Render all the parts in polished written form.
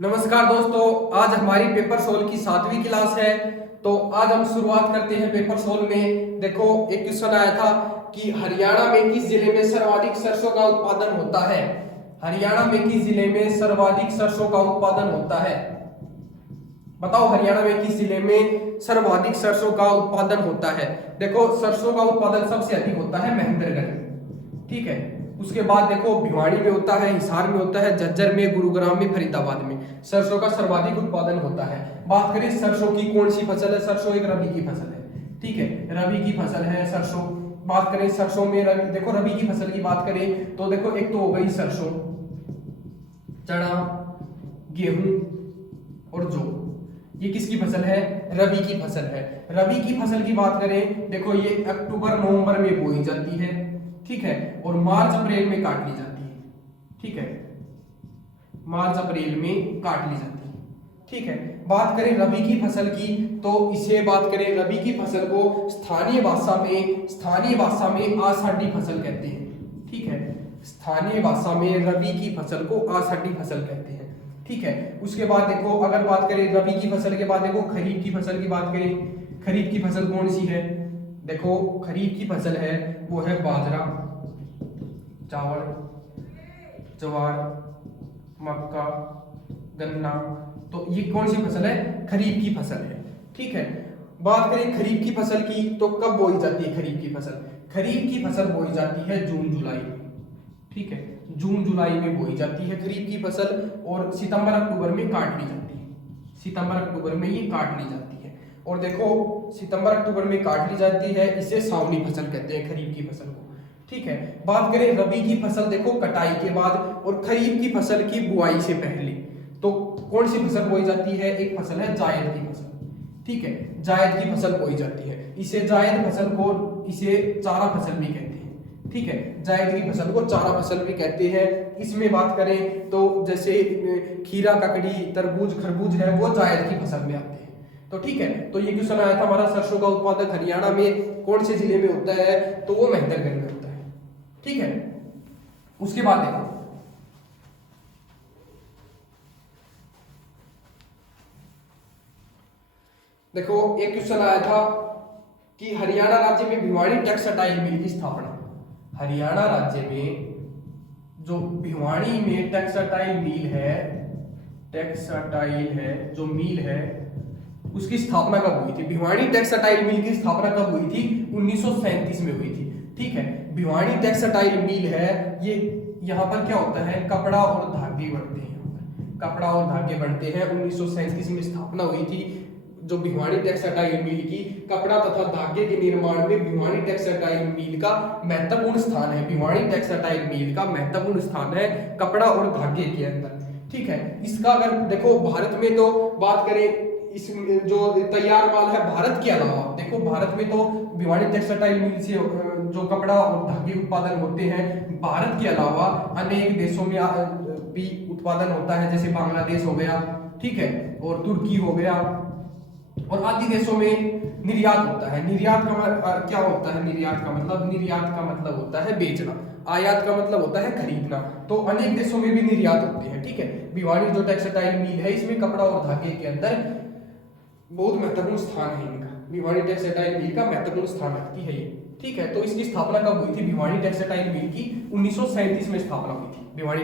नमस्कार दोस्तों, आज हमारी पेपर सोल की 7वीं क्लास है। तो आज हम शुरुआत करते हैं पेपर सोल में। देखो, एक क्वेश्चन आया था कि हरियाणा में किस जिले में सर्वाधिक सरसों का उत्पादन होता है। हरियाणा में किस जिले में सर्वाधिक सरसों का उत्पादन होता है, बताओ। हरियाणा में किस जिले में सर्वाधिक सरसों का उत्पादन होता है। देखो, सरसों का उत्पादन सबसे अधिक होता है महेंद्रगढ़ में, ठीक है। उसके बाद देखो, भिवाड़ी में होता है, हिसार में होता है, झज्जर में, गुरुग्राम में, फरीदाबाद में सरसों का सर्वाधिक उत्पादन होता है। बात करें सरसों की, कौन सी फसल है। सरसों एक रबी की फसल है, ठीक है, रबी की फसल है सरसों। बात करें सरसों में रबी, देखो रबी की फसल की बात करें तो देखो, एक तो हो गई सरसों, चना, गेहूं और जौ। ये किसकी फसल है, रबी की फसल है। रबी की फसल की बात करें, देखो ये अक्टूबर नवंबर में बोई जाती है, ठीक है, और मार्च अप्रैल में काट ली जाती है, ठीक है, मार्च अप्रैल में काट ली जाती है, ठीक है। बात करें रबी की फसल की तो इसे बात करें, रबी की फसल को स्थानीय भाषा में आषाढ़ी फसल कहते हैं, ठीक है। स्थानीय भाषा में रबी की फसल को आषाढ़ी फसल कहते हैं, ठीक है। उसके बाद देखो, अगर बात करें रबी की फसल के बाद देखो खरीफ की फसल की बात करें। खरीफ की फसल कौन सी है, देखो खरीफ की फसल है वो है बाजरा, चावल, ज्वार, मक्का, गन्ना। तो ये कौन सी फसल है, खरीफ की फसल है, ठीक है। बात करें खरीफ की फसल की तो कब बोई जाती है खरीफ की फसल। खरीफ की फसल बोई जाती है जून जुलाई में, ठीक है, जून जुलाई में बोई जाती है खरीफ की फसल, और सितंबर अक्टूबर में काट ली जाती है। सितंबर अक्टूबर में ये काट ली जाती है। और देखो, सितंबर अक्टूबर में काट ली जाती है, इसे सावनी फसल कहते हैं खरीफ की फसल को, ठीक है। बात करें रबी की फसल, देखो कटाई के बाद और खरीफ की फसल की बुआई से पहले तो कौन सी फसल बोई जाती है। एक फसल है जायद की फसल, ठीक है, जायद की फसल बोई जाती है। इसे जायद फसल को इसे चारा फसल भी कहते हैं, ठीक है, जायद की फसल को चारा फसल भी कहते हैं। इसमें बात करें तो जैसे खीरा, ककड़ी, तरबूज, खरबूज है वो जायद की फसल में आते हैं। तो ठीक है, तो ये क्वेश्चन आया था हमारा, सरसों का उत्पादक हरियाणा में कौन से जिले में होता है, तो वो महेंद्रगढ़ में होता है, ठीक है। उसके बाद देखो एक क्वेश्चन आया था कि हरियाणा राज्य में भिवानी टेक्सटाइल मिल की स्थापना। हरियाणा राज्य में जो भिवानी में टेक्सटाइल मिल है, जो मिल है उसकी स्थापना कब हुई थी। भिवानी टेक्सटाइल मिल की स्थापना कब हुई थी, 1937 में हुई थी, ठीक है। भिवानी टेक्सटाइल मिल है, ये यहाँ पर क्या होता है, कपड़ा और धागे बनते हैं, कपड़ा और धागे बनते हैं। 1937 में स्थापना हुई थी जो भिवानी टेक्सटाइल मिल की। कपड़ा तथा धागे के निर्माण में भिवानी टेक्सटाइल मिल का महत्वपूर्ण स्थान है। भिवानी टेक्सटाइल मिल का महत्वपूर्ण स्थान है कपड़ा और धागे के अंदर, ठीक है। इसका अगर देखो भारत में तो बात करें, इस जो तैयार माल है भारत के अलावा, देखो भारत में तो भिवानी टेक्सटाइल मिल से जो कपड़ा और धागे उत्पादन होते हैं, भारत के अलावा अनेक देशों में भी उत्पादन होता है, जैसे बांग्लादेश हो गया, ठीक है, और तुर्की हो गया, और आदि देशों में निर्यात होता है। निर्यात का क्या होता है, निर्यात का मतलब होता है बेचना, आयात का मतलब होता है खरीदना। तो अनेक देशों में भी निर्यात होते हैं, ठीक है। भिवानी जो टेक्सटाइल मिल है इसमें कपड़ा और धागे के अंदर बहुत महत्वपूर्ण स्थान है इनका। भिवानी टेक्सटाइल मिल का महत्वपूर्ण स्थान रखती है ये, ठीक है। तो इसकी स्थापना कब हुई थी, भिवानी टेक्सटाइल मिल की 1937 में स्थापना हुई थी। भिवानी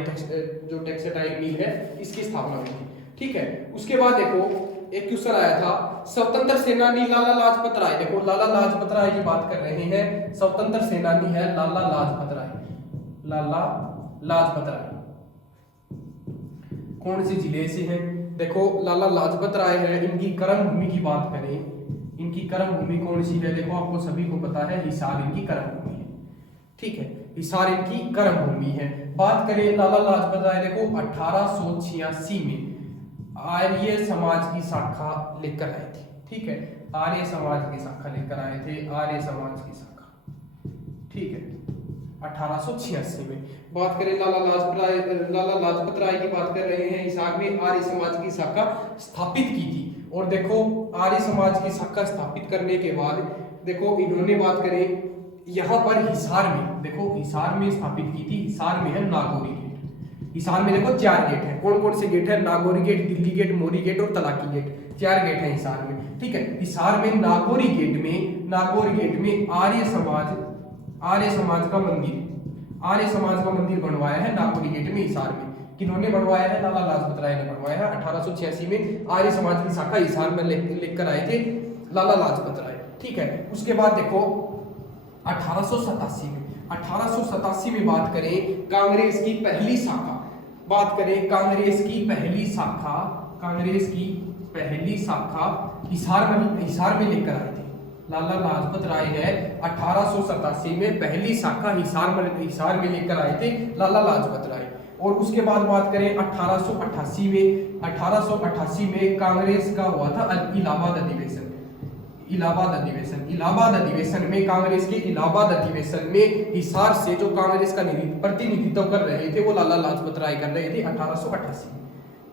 जो टेक्सटाइल मिल है इसकी स्थापना हुई थी, ठीक है। उसके बाद देखो एक क्वेश्चन आया था, स्वतंत्र सेनानी लाला लाजपत राय। देखो लाला लाजपत राय की बात कर रहे हैं, स्वतंत्र सेनानी है लाला लाजपत राय। लाला लाजपत राय कौन से जिले से हैं, देखो लाला लाजपत राय है, इनकी कर्म भूमि की बात करें, इनकी कर्म भूमि कौन सी है, देखो आपको सभी को पता है, हिसार इनकी कर्म भूमि है, ठीक है, हिसार इनकी कर्म भूमि है। बात करें लाला लाजपत राय, देखो 1886 में आर्य समाज की शाखा लेकर आए थे, ठीक है, आर्य समाज की शाखा लेकर आए थे, आर्य समाज की शाखा, ठीक है, 1886 में। बात करें लाला लाजपत राय की बात कर रहे हैं, हिसार में आर्य समाज की शाखा स्थापित की थी। और देखो आर्य समाज की शाखा स्थापित करने के बाद देखो इन्होंने बात करें यहाँ पर हिसार में, देखो हिसार में स्थापित की थी, हिसार में है नागौरी गेट, हिसार में देखो 4 गेट है। कौन कौन से गेट है? नागौरी गेट, दिल्ली गेट, मोरी गेट और तलाकी गेट। 4 गेट है हिसार में, ठीक है। हिसार में नागौरी गेट में आर्य समाज का मंदिर बनवाया है नागौरी गेट में हिसार में। किन्होंने बनवाया है? लाला लाजपत राय ने बनवाया है। 1886 में आर्य समाज की शाखा हिसार में लेकर आए थे लाला लाजपत राय, ठीक है। उसके बाद देखो 1887 में बात करें कांग्रेस की पहली शाखा हिसार में लेकर आए थे लाला लाजपत राय है। 1887 में पहली शाखा हिसार में लेकर आए थे लाला लाजपत राय। और उसके बाद बात करें 1888 में कांग्रेस का हुआ था इलाहाबाद अधिवेशन में कांग्रेस के इलाहाबाद अधिवेशन में हिसार से जो कांग्रेस का प्रतिनिधित्व कर रहे थे वो लाला लाजपत राय कर रहे थे 1888,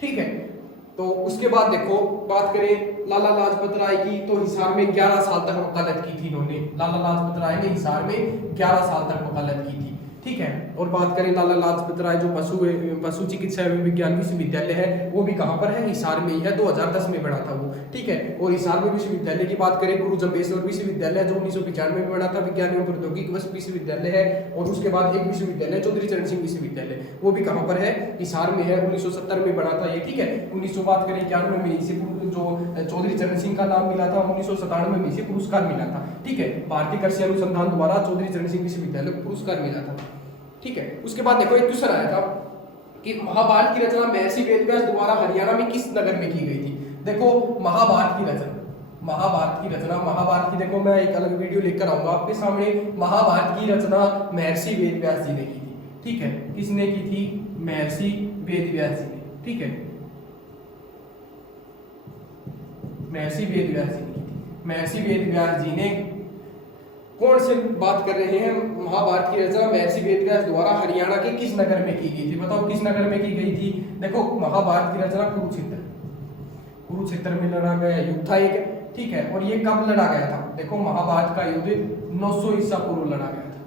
ठीक है। तो उसके बाद देखो बात करें लाला लाजपत राय की, तो हिसार में 11 साल तक वकालत की थी इन्होंने। लाला लाजपत राय ने हिसार में 11 साल तक वकालत की थी, ठीक है। और बात करें लाला लाजपत राय जो पशु चिकित्सा एवं विज्ञान विश्वविद्यालय है वो भी कहाँ पर है? हिसार में ही है। 2010 में बना था वो, ठीक है। और हिसार में विश्वविद्यालय की बात करें गुरु जम्बेश्वर विश्वविद्यालय जो 1995 में बना था, विज्ञान एवं प्रौद्योगिकी विश्वविद्यालय है। और उसके बाद एक विश्वविद्यालय चौधरी चरण सिंह विश्वविद्यालय, वो भी कहाँ पर है? हिसार में है। 1970 में बना था ये, ठीक है। 1900 बात करें 91 में इसे जो चौधरी चरण सिंह का नाम मिला था, 1997 में इसे पुरस्कार मिला था, ठीक है। भारतीय कृषि अनुसंधान द्वारा चौधरी चरण सिंह विश्वविद्यालय को पुरस्कार मिला था, ठीक है। उसके बाद देखो एक क्वेश्चन आया था कि महाभारत की रचना महर्षि वेदव्यास द्वारा हरियाणा में किस नगर में की गई थी? देखो महाभारत की देखो मैं एक अलग वीडियो लेकर आऊंगा आपके सामने। महाभारत की रचना महर्षि वेदव्यास जी ने की थी, ठीक है। किसने की थी? महर्षि वेदव्यास जी ने, ठीक है। महर्षि वेदव्यास जी ने कौन से बात कर रहे हैं? महाभारत की रचना महर्षि वेदव्यास द्वारा हरियाणा के किस नगर में की गई थी? बताओ किस नगर में की गई थी? देखो महाभारत की रचना कुरुक्षेत्र में लड़ा गया युद्ध था एक, ठीक है। और ये कब लड़ा गया था? देखो महाभारत का युद्ध 900 ईसा पूर्व लड़ा गया था,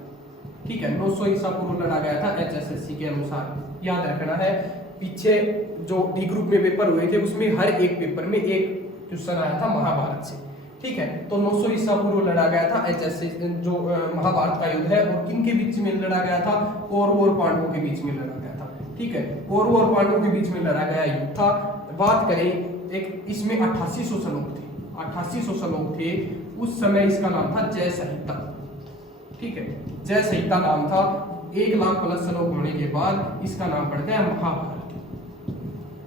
ठीक है। 900 ईसा पूर्व लड़ा गया था HSSC के अनुसार, याद रखना है। पीछे जो डी ग्रुप में पेपर हुए थे उसमें हर एक पेपर में एक क्वेश्चन आया था महाभारत से, ठीक है। तो 900 ईसा पूर्व लड़ा गया था HSSC जो महाभारत का युद्ध है। और किन के बीच में लड़ा गया था? कौरवों और पांडवों के बीच में लड़ा गया था, ठीक है। कौरवों और पांडवों के बीच में लड़ा गया युद्ध था। बात करें एक इसमें 8800 श्लोक थे। उस समय इसका नाम था जय संहिता, ठीक है। जय संहिता नाम था। 1 लाख प्लस श्लोक होने के बाद इसका नाम पड़ गया महाभारत,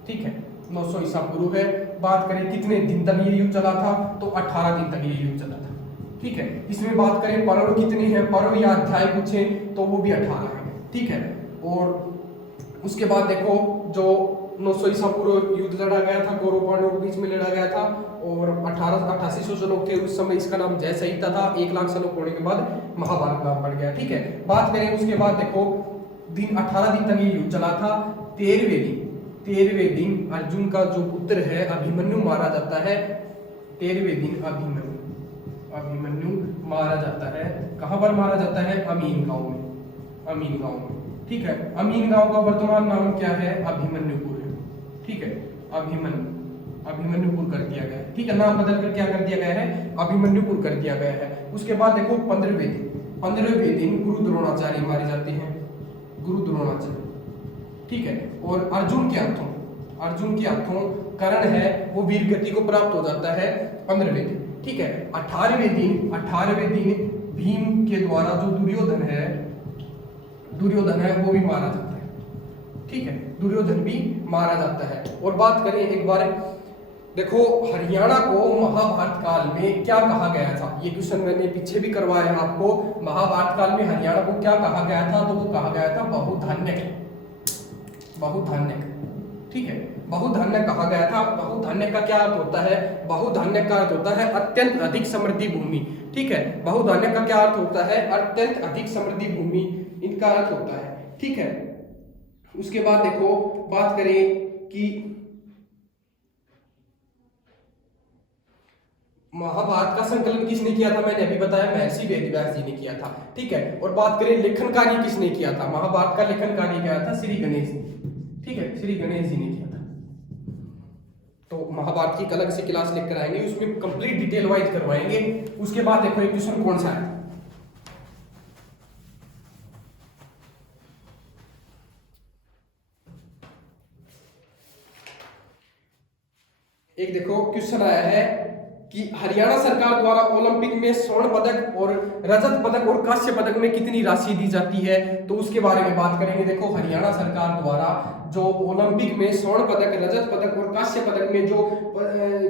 ठीक है। 900 ईसा पूर्व है। बात करें कितने दिन तक ये युद्ध चला था? तो 18 दिन तक ये युद्ध चला था, ठीक है। इसमें बात करें पर्व कितने हैं, पर्व या अध्याय पूछे तो वो भी 18 है, ठीक है। और उसके बाद देखो जो 900 ईसा पूर्व युद्ध लड़ा गया था, कौरव पांडवों के बीच में लड़ा गया था। और 8800 श्लोक थे उस समय, इसका नाम जय संहिता था। 1 लाख श्लोक होने के बाद महाभारत नाम पड़ गया, ठीक है। बात करें उसके बाद देखो 18 दिन तक ये युद्ध चला था। 13वें दिन अर्जुन का जो पुत्र है अभिमन्यु मारा जाता है। 13वें दिन अभिमन्यु मारा जाता है। कहां पर मारा जाता है? अमीन गांव में, ठीक है। अमीन गांव का वर्तमान नाम क्या है? अभिमन्युपुर है, ठीक है। अभिमन्युपुर कर दिया गया है, ठीक है। नाम बदल कर क्या कर दिया गया है? अभिमन्युपुर कर दिया गया है। उसके बाद देखो 15वें दिन गुरु द्रोणाचार्य मारे जाते हैं, ठीक है। और अर्जुन के हाथों कर्ण है वो वीर गति को प्राप्त हो जाता है 15वें दिन, ठीक है। 18वें दिन भीम के द्वारा जो दुर्योधन है वो भी मारा जाता है, ठीक है। दुर्योधन भी मारा जाता है। और बात करें एक बार देखो हरियाणा को महाभारत काल में क्या कहा गया था? ये क्वेश्चन मैंने पीछे भी करवाया है आपको। महाभारत काल में हरियाणा को क्या कहा गया था? तो वो कहा गया था बहुधान्यक, ठीक है। बहुधान्य कहा गया था। बहुधान्य का क्या अर्थ होता है? बहुधान्य का अर्थ होता है अत्यंत अधिक समृद्धि भूमि, ठीक है। बहुधान्य का क्या अर्थ होता है? अत्यंत अधिक समृद्धि भूमि इनका अर्थ होता है, ठीक है। उसके बाद देखो बात करें कि महाभारत का संकलन किसने किया था? मैंने अभी बताया महर्षि वेदव्यास जी ने किया था, ठीक है। और बात करें लेखन कार्य किसने किया था? महाभारत का लेखन कार्य किया था श्री गणेश जी, ठीक है, श्री गणेश जी ने किया था। तो महाभारत की एक अलग से क्लास लेकर आएंगे, उसमें कंप्लीट डिटेल वाइज करवाएंगे। उसके बाद देखो एक क्वेश्चन कौन सा है, एक देखो क्वेश्चन आया है कि हरियाणा सरकार द्वारा ओलंपिक में स्वर्ण पदक और रजत पदक और कांस्य पदक में कितनी राशि दी जाती है, तो उसके बारे में बात करेंगे। देखो हरियाणा सरकार द्वारा जो ओलंपिक में स्वर्ण पदक, रजत पदक और कांस्य पदक में जो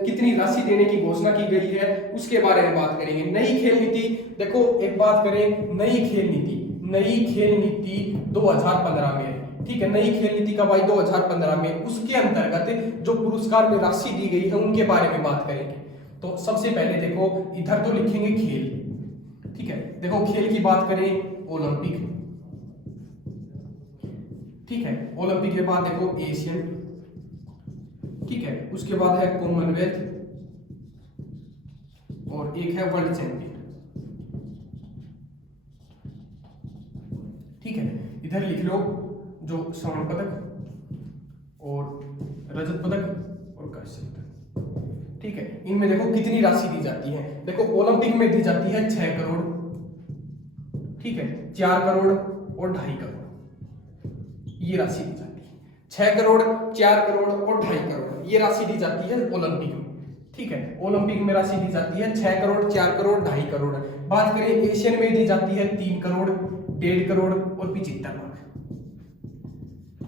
कितनी राशि देने की घोषणा की गई है उसके बारे में बात करेंगे। नई खेल नीति, देखो एक बात करें, नई खेल नीति 2015 में, ठीक है, नई खेल नीति का भाई 2015 में, उसके अंतर्गत जो पुरस्कार में राशि दी गई है उनके बारे में बात करेंगे। तो सबसे पहले देखो इधर तो लिखेंगे खेल, ठीक है, देखो खेल की बात करें ओलंपिक, ठीक है, ओलंपिक के बाद देखो एशियन, ठीक है, उसके बाद है कॉमनवेल्थ और एक है वर्ल्ड चैंपियन, ठीक है। इधर लिख लो जो स्वर्ण पदक और रजत पदक और कांस्य पदक, ठीक है, इनमें देखो कितनी राशि दी जाती है। देखो ओलंपिक में दी जाती है 6 करोड़, ठीक है, 4 करोड़ और 2.5 करोड़, ये राशि दी जाती है। 6 करोड़, 4 करोड़ और 2.5 करोड़ ये राशि दी जाती है ओलंपिक में, ठीक है, ओलंपिक में राशि दी जाती है 6 करोड़, 4 करोड़, 2.5 करोड़। बात करें एशियन में दी जाती है 3 करोड़, 1.5 करोड़ और 75 लाख,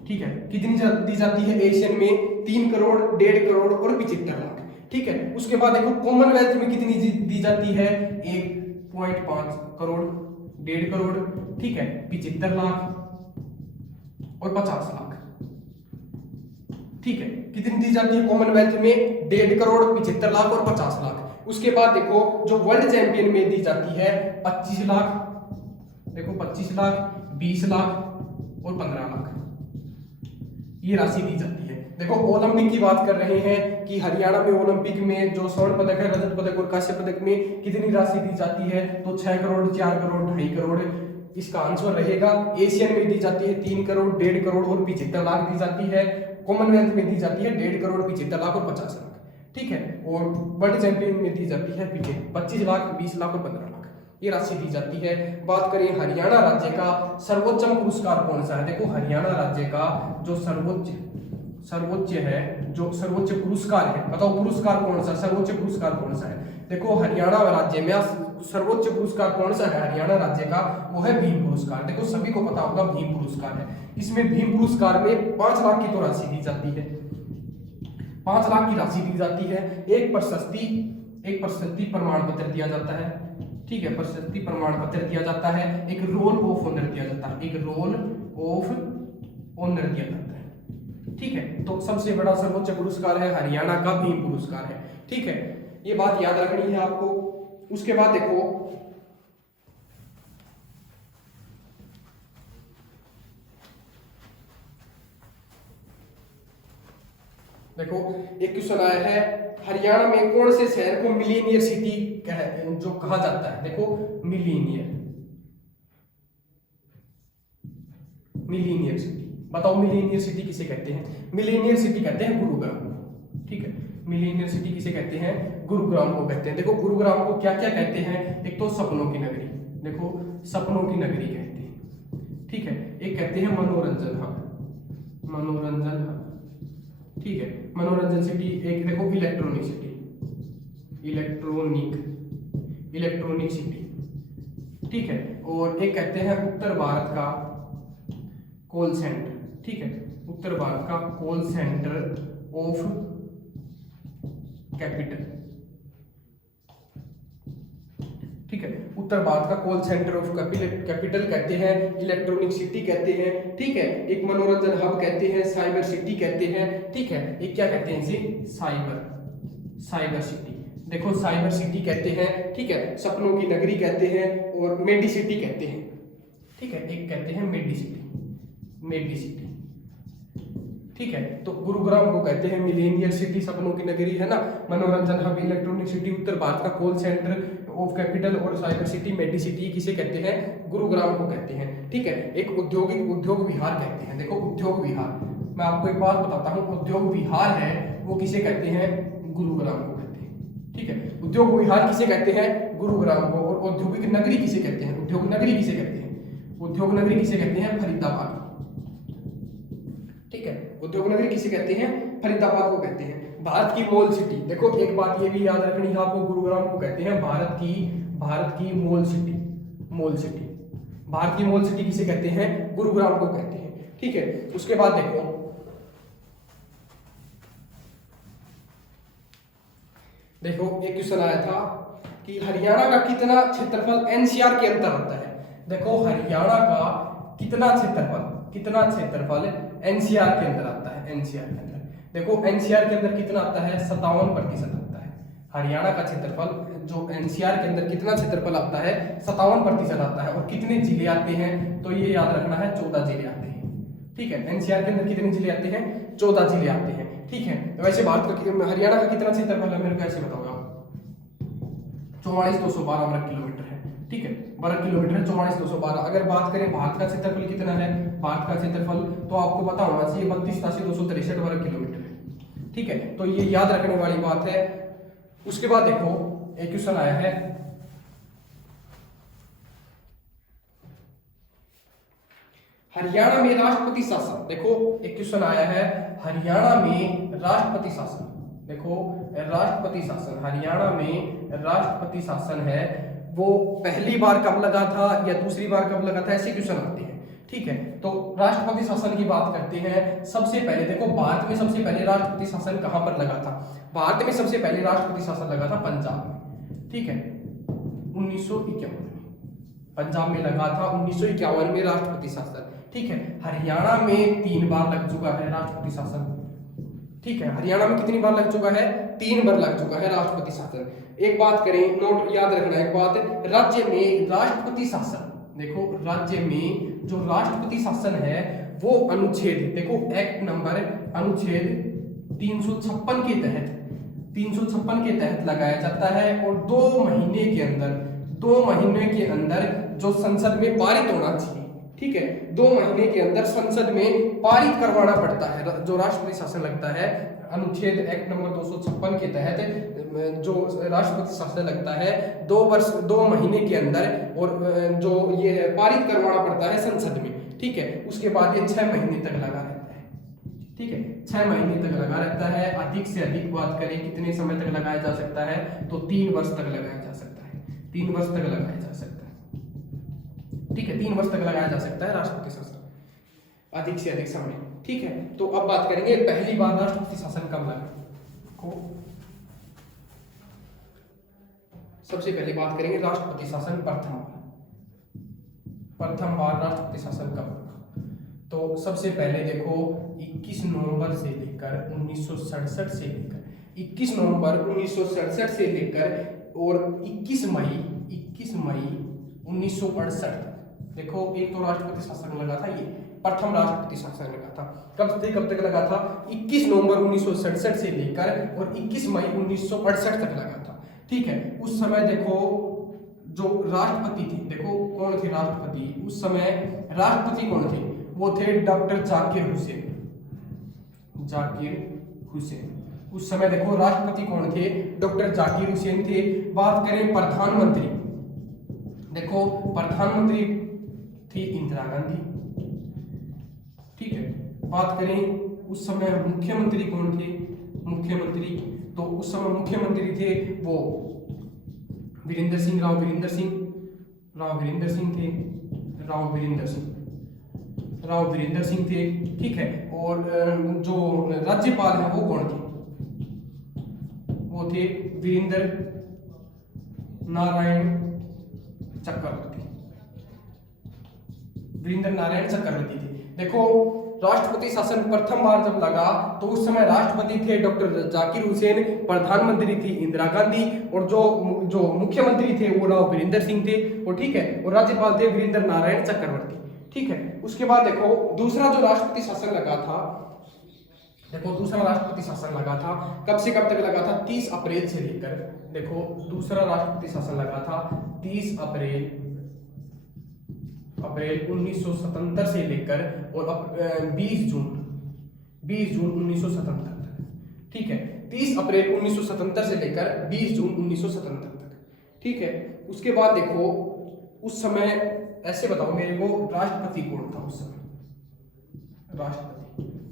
ठीक है, कितनी दी जाती है एशियन में 3 करोड़, 1.5 करोड़ और 75 लाख, ठीक है। उसके बाद देखो कॉमनवेल्थ में कितनी दी जाती है 1.5 करोड़, 1.5 करोड़, ठीक है, 75 लाख और 50 लाख, ठीक है, कितनी दी जाती है कॉमनवेल्थ में 1.5 करोड़, 75 लाख और 50 लाख। उसके बाद देखो जो वर्ल्ड चैंपियन में दी जाती है 25 लाख, देखो 25 लाख, 20 लाख और 15 लाख, ये राशि दी जाती है। देखो ओलंपिक की बात कर रहे हैं कि हरियाणा में ओलंपिक में जो स्वर्ण पदक है, रजत पदक और कांस्य पदक में कितनी राशि दी जाती है, तो 6 करोड़, 4 करोड़, 2.5 करोड़ इसका आंसर रहेगा। एशियन में दी जाती है 3 करोड़, 1.5 करोड़ और 75 लाख दी जाती है। कॉमनवेल्थ में दी जाती है 1.5 करोड़, 75 लाख और 50 लाख, ठीक है, और वर्ल्ड चैंपियन में दी जाती है 25 लाख, 20 लाख और 15 लाख, ये राशि दी जाती है। बात करें हरियाणा राज्य का सर्वोच्चम पुरस्कार कौन सा है, देखो हरियाणा राज्य का जो सर्वोच्च है, जो सर्वोच्च पुरस्कार है, बताओ पुरस्कार कौन सा, सर्वोच्च पुरस्कार कौन सा है। देखो हरियाणा राज्य में सर्वोच्च पुरस्कार कौन सा है हरियाणा राज्य का, वो है भीम पुरस्कार। देखो सभी को पता होगा भीम पुरस्कार है। इसमें भीम पुरस्कार में 5 लाख की तो राशि दी जाती है, 5 लाख की राशि दी जाती है। एक प्रशस्ति प्रमाण पत्र दिया जाता है, ठीक है, प्रशस्ति प्रमाण पत्र दिया जाता है। एक रोल ऑफ ऑनर दिया जाता है, एक रोल ऑफ ऑनर दिया जाता है, ठीक है। तो सबसे बड़ा सर्वोच्च पुरस्कार है हरियाणा का भीम पुरस्कार है, ठीक है, ये बात याद रखनी है आपको। उसके बाद देखो एक क्वेश्चन आया है, हरियाणा में कौन से शहर को मिलीनियर सिटी जो कहा जाता है। देखो मिलीनियर सिटी, बताओ मिलीनियर सिटी किसे कहते हैं। मिलीनियर सिटी कहते हैं गुरुग्राम, ठीक है, मिलीनियर सिटी किसे कहते हैं, गुरुग्राम को कहते हैं। देखो गुरुग्राम को क्या क्या कहते हैं, एक तो सपनों की नगरी, देखो सपनों की नगरी कहते हैं, ठीक है, एक कहते हैं मनोरंजन हब, ठीक है, मनोरंजन सिटी। एक देखो इलेक्ट्रॉनिक सिटी, इलेक्ट्रॉनिक सिटी, ठीक है, और एक कहते हैं उत्तर भारत का कॉल सेंटर, ठीक है, उत्तर भारत का कॉल सेंटर ऑफ कैपिटल, ठीक है, उत्तर भारत का कॉल सेंटर ऑफ कैपिटल कहते हैं, इलेक्ट्रॉनिक सिटी कहते हैं, ठीक है, एक मनोरंजन हब कहते हैं, साइबर सिटी कहते हैं, ठीक है, एक क्या कहते हैं इसे, साइबर सिटी। देखो साइबर सिटी कहते हैं, ठीक है, सपनों की नगरी कहते हैं और मेडी सिटी कहते हैं, ठीक है, एक कहते हैं मेडी सिटी, ठीक है। तो गुरुग्राम को कहते हैं मिलेनियर सिटी, सपनों की नगरी है ना, मनोरंजन हब, इलेक्ट्रॉनिक सिटी, उत्तर भारत का कॉल सेंटर ऑफ कैपिटल और साइबर सिटी, मेडी सिटी किसे कहते हैं, गुरुग्राम को कहते हैं, ठीक है। एक उद्योग विहार कहते हैं, देखो उद्योग विहार मैं आपको एक बात बताता हूँ, उद्योग विहार है वो किसे कहते हैं, गुरुग्राम को कहते हैं। ठीक है, उद्योग विहार किसे कहते हैं, गुरुग्राम को। और औद्योगिक नगरी किसे कहते हैं, उद्योग नगरी किसे कहते हैं, उद्योग नगरी किसे कहते हैं, फरीदाबाद। ठीक है, उद्योग नगरी किसे कहते हैं, फरीदाबाद को कहते हैं। भारत की मॉल सिटी, देखो एक बात ये भी याद रखनी है आपको, गुरुग्राम को कहते हैं भारत की मॉल सिटी। भारत की मॉल सिटी किसे कहते हैं, गुरुग्राम को कहते हैं। ठीक है, उसके बाद देखो एक क्वेश्चन आया था कि हरियाणा का कितना क्षेत्रफल एनसीआर के अंतर्गत आता है। देखो हरियाणा का कितना क्षेत्रफल एनसीआर के अंदर आता है, एनसीआर के अंदर। देखो एनसीआर के अंदर कितना आता है, 57% आता है। हरियाणा का क्षेत्रफल जो एनसीआर के अंदर कितना क्षेत्रफल आता है, 57% आता है। और कितने जिले आते हैं, तो ये याद रखना है 14 जिले आते हैं। ठीक है, एनसीआर के अंदर कितने जिले आते हैं, 14 जिले आते हैं। ठीक है, तो वैसे बात करके हरियाणा का कितना क्षेत्रफल है, मेरे को ऐसे बताओ आप। 44,212 वर्ग किलोमीटर है। ठीक है, वर्ग किलोमीटर है 44,212। अगर बात करें भारत का क्षेत्रफल कितना है, भारत का क्षेत्रफल तो आपको पता होना चाहिए 32,263 वर्ग किलोमीटर है। ठीक है, तो ये याद रखने वाली बात है। उसके बाद देखो एक क्वेश्चन आया है, हरियाणा में राष्ट्रपति शासन। देखो एक क्वेश्चन आया है, हरियाणा में राष्ट्रपति शासन। देखो राष्ट्रपति शासन, हरियाणा में राष्ट्रपति शासन है वो पहली बार कब लगा था या दूसरी बार कब लगा था, ऐसे क्वेश्चन आते हैं। ठीक है, तो राष्ट्रपति शासन की बात करते हैं। सबसे पहले देखो भारत में सबसे पहले राष्ट्रपति शासन कहां पर लगा था, भारत में सबसे पहले राष्ट्रपति शासन लगा था पंजाब में। ठीक है, 1951 में पंजाब में लगा था, 1951 में राष्ट्रपति शासन। ठीक है, हरियाणा में 3 बार लग चुका है राष्ट्रपति शासन। ठीक है, हरियाणा में कितनी बार लग चुका है, 3 बार लग चुका है राष्ट्रपति शासन। एक बात करें, नोट याद रखना एक बात, राज्य में राष्ट्रपति शासन, देखो राज्य में जो राष्ट्रपति शासन है वो अनुच्छेद, देखो एक्ट नंबर अनुच्छेद 356 के तहत लगाया जाता है। और 2 महीने के अंदर जो संसद में पारित होना चाहिए। ठीक है, 2 महीने के अंदर संसद में पारित करवाना पड़ता है जो राष्ट्रपति शासन लगता है। अनुच्छेद एक्ट नंबर 256 के तहत जो राष्ट्रपति शासन लगता है 2 महीने के अंदर, और जो ये पारित करवाना पड़ता है संसद में। ठीक है, उसके बाद ये 6 महीने तक लगा रहता है। ठीक है, 6 महीने तक लगा रहता है। अधिक से अधिक बात करें कितने समय तक लगाया जा सकता है, तो 3 वर्ष तक लगाया जा सकता है। 3 वर्ष तक लगाया जा सकता है। ठीक है, 3 वर्ष तक लगाया जा सकता है राष्ट्रपति शासन, अधिक से अधिक समय। ठीक है, तो अब बात करेंगे पहली बार राष्ट्रपति शासन कब लगा। सबसे पहले बात करेंगे राष्ट्रपति शासन प्रथम बार राष्ट्रपति शासन कब लगा। तो सबसे पहले देखो 21 नवंबर से लेकर 1967 से लेकर 21 नवंबर 1967 से लेकर और 21 मई 1968। देखो एक तो राष्ट्रपति शासन लगा था, ये प्रथम राष्ट्रपति शासन लगा था। कब तक लगा था, 21 नवंबर 1967 से लेकर और 21 मई 1968 तक लगा था। ठीक है, उस समय देखो जो राष्ट्रपति थे, देखो कौन थे राष्ट्रपति उस समय, राष्ट्रपति कौन थे, वो थे डॉक्टर जाकिर हुसैन। उस समय देखो राष्ट्रपति कौन थे, डॉक्टर जाकिर हुसैन थे। बात करें प्रधानमंत्री, देखो प्रधानमंत्री थी इंदिरा गांधी। ठीक है, बात करें उस समय मुख्यमंत्री कौन थे, तो उस समय मुख्यमंत्री थे वो राव वीरेंद्र सिंह थे। ठीक है, और जो राज्यपाल हैं वो कौन थे, वो थे वीरेंद्र नारायण चक्रवर्ती थे। देखो राष्ट्रपति शासन प्रथम बार जब लगा तो उस समय राष्ट्रपति थे डॉक्टर जाकिर हुसैन, प्रधानमंत्री थी इंदिरा गांधी, और जो मुख्यमंत्री थे वो राव वीरेंद्र सिंह थे। और ठीक है, और राज्यपाल थे वीरेंद्र नारायण चक्रवर्ती। ठीक है, उसके बाद देखो दूसरा जो राष्ट्रपति शासन लगा था, देखो दूसरा राष्ट्रपति शासन लगा था कब से कब तक लगा था, 30 अप्रैल से लेकर, देखो दूसरा राष्ट्रपति शासन लगा था 30 अप्रैल 1977 से लेकर और 20 20 जून 1977 तक, ठीक है। 30 अप्रैल 1977 से लेकर 20 जून 1977 तक, ठीक है। उसके बाद देखो उस समय ऐसे बताओ मेरे को, राष्ट्रपति कौन था उस समय? राष्ट्रपति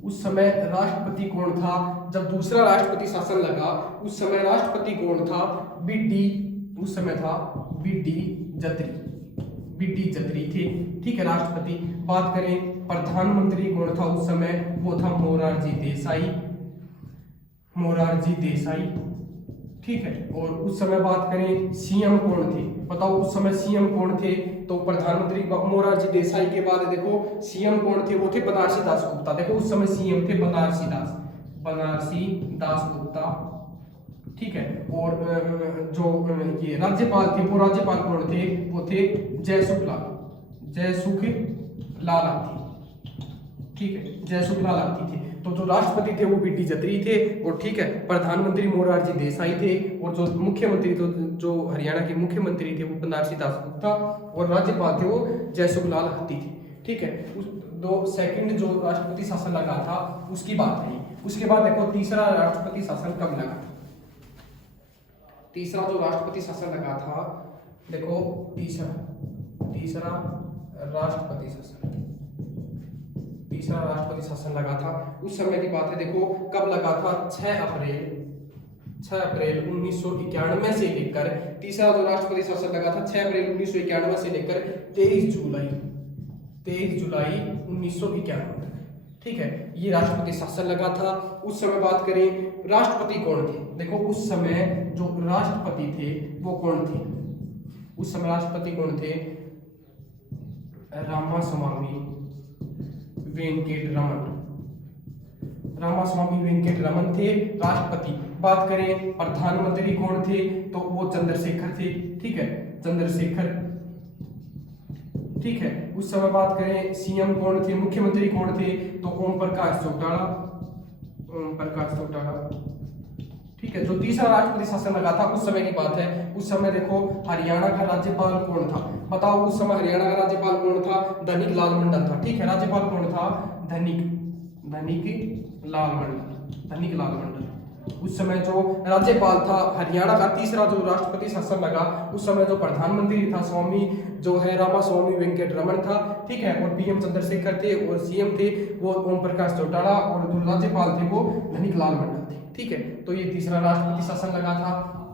उस समय राष्ट्रपति कौन था जब दूसरा राष्ट्रपति शासन लगा? उस समय राष्ट्रपति कौन था? बीडी, उस समय था बीडी जत्री, बीडी जत्री थे, ठीक है राष्ट्रपति। बात करें प्रधानमंत्री कौन था उस समय? वो था मोरारजी देसाई, मोरारजी देसाई, ठीक है। और उस समय बात करें सीएम कौन थे, बताओ उस समय सीएम कौन थे? तो प्रधानमंत्री मोरारजी देसाई के बाद देखो सीएम कौन थे? वो थे बनारसी दास गुप्ता। देखो उस समय सीएम थे बनारसी दास, बनारसी दास गुप्ता, ठीक है। और जो ये राज्यपाल थे, वो राज्यपाल कौन थे? वो थे जयसुखलाल, जयसुखलाल आती, ठीक है, जयसुखलाल आती थे। तो जो राष्ट्रपति थे वो बीडी जत्री थे, और ठीक है प्रधानमंत्री मोरारजी देसाई थे, और जो मुख्यमंत्री तो जो हरियाणा के मुख्यमंत्री थे वो बनारसी दास गुप्ता, और राज्यपाल थे वो जयसुखलाल आती थे, ठीक है। उस दो सेकंड जो राष्ट्रपति शासन लगा था उसकी बात रही। उसके बाद देखो तीसरा राष्ट्रपति शासन कब लगा था? तीसरा जो राष्ट्रपति शासन लगा था, देखो तीसरा राष्ट्रपति शासन, तीसरा राष्ट्रपति शासन लगा था उस समय की बात है। देखो कब लगा था? 6 अप्रैल 1991 से लेकर, तीसरा जो राष्ट्रपति शासन लगा था 6 अप्रैल 1991 से लेकर 23 जुलाई 1991 तक, ठीक है। ये राष्ट्रपति शासन लगा था। उस समय बात करें राष्ट्रपति कौन थे? देखो उस समय जो राष्ट्रपति थे वो कौन थे? उस समय राष्ट्रपति कौन थे? रामास्वामी वेंकटरमन, रामास्वामी वेंकटरमन थे राष्ट्रपति। बात करें प्रधानमंत्री कौन थे? तो वो चंद्रशेखर थे, ठीक है, चंद्रशेखर, ठीक है। उस समय बात करें सीएम कौन थे, मुख्यमंत्री कौन थे? तो ओम प्रकाश चौटाला, ओम प्रकाश चौटाला, ठीक है। जो तीसरा राष्ट्रपति शासन लगा था उस समय की बात है। उस समय देखो हरियाणा का राज्यपाल कौन था? बताओ उस समय हरियाणा का राज्यपाल कौन था? धनिक लाल मंडल था, ठीक है। राज्यपाल कौन था? धनिक लाल मंडल। उस समय जो राज्यपाल था हरियाणा का, तीसरा जो राष्ट्रपति शासन लगा उस समय जो प्रधानमंत्री था स्वामी जो है रामास्वामी वेंकटरमन था, ठीक है। और पीएम चंद्रशेखर थे, और सीएम थे वो ओम प्रकाश चौटाला, और जो राज्यपाल थे वो धनिक लाल मंडल थे, ठीक है। तो ये तीसरा राष्ट्रपति शासन लगा था,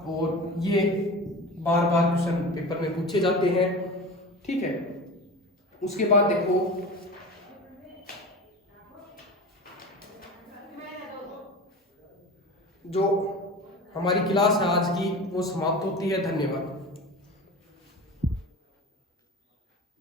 और ये बार बार क्वेश्चन पेपर में पूछे जाते हैं, ठीक है। उसके बाद देखो जो हमारी क्लास है आज की वो समाप्त होती है। धन्यवाद।